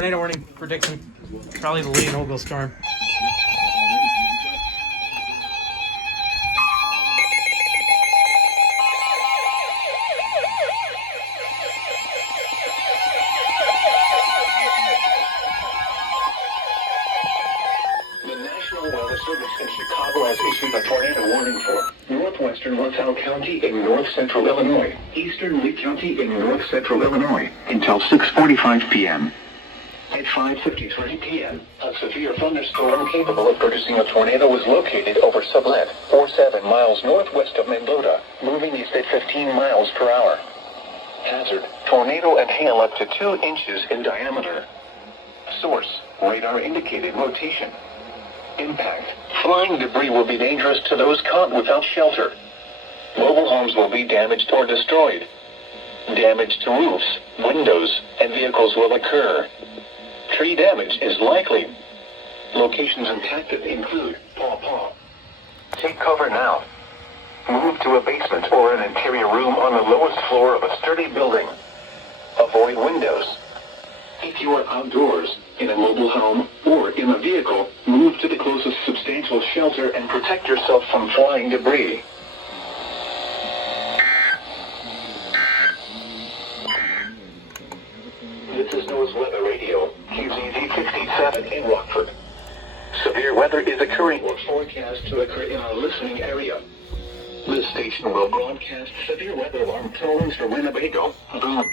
Tornado warning prediction. Probably the Lee and Ogle storm. The National Weather Service in Chicago has issued a tornado warning for northwestern LaSalle County in north-central Illinois, eastern Lee County in north-central Illinois, until 6:45 p.m. At 5:53 p.m., a severe thunderstorm capable of producing a tornado was located over Salle, 47 miles northwest of Midland, moving east at 15 miles per hour. Hazard: tornado and hail up to 2 inches in diameter. Source: radar-indicated rotation. Impact: flying debris will be dangerous to those caught without shelter. Mobile homes will be damaged or destroyed. Damage to roofs, windows, and vehicles will occur. Tree damage is likely. Locations impacted include Paw Paw. Take cover now. Move to a basement or an interior room on the lowest floor of a sturdy building. Avoid windows. If you are outdoors, in a mobile home, or in a vehicle, move to the closest substantial shelter and protect yourself from flying debris. This is Noaa's Weather Radio, QZZ 67 in Rockford. Severe weather is occurring or forecast to occur in our listening area. This station will broadcast severe weather alarm tones for Winnebago, Boone,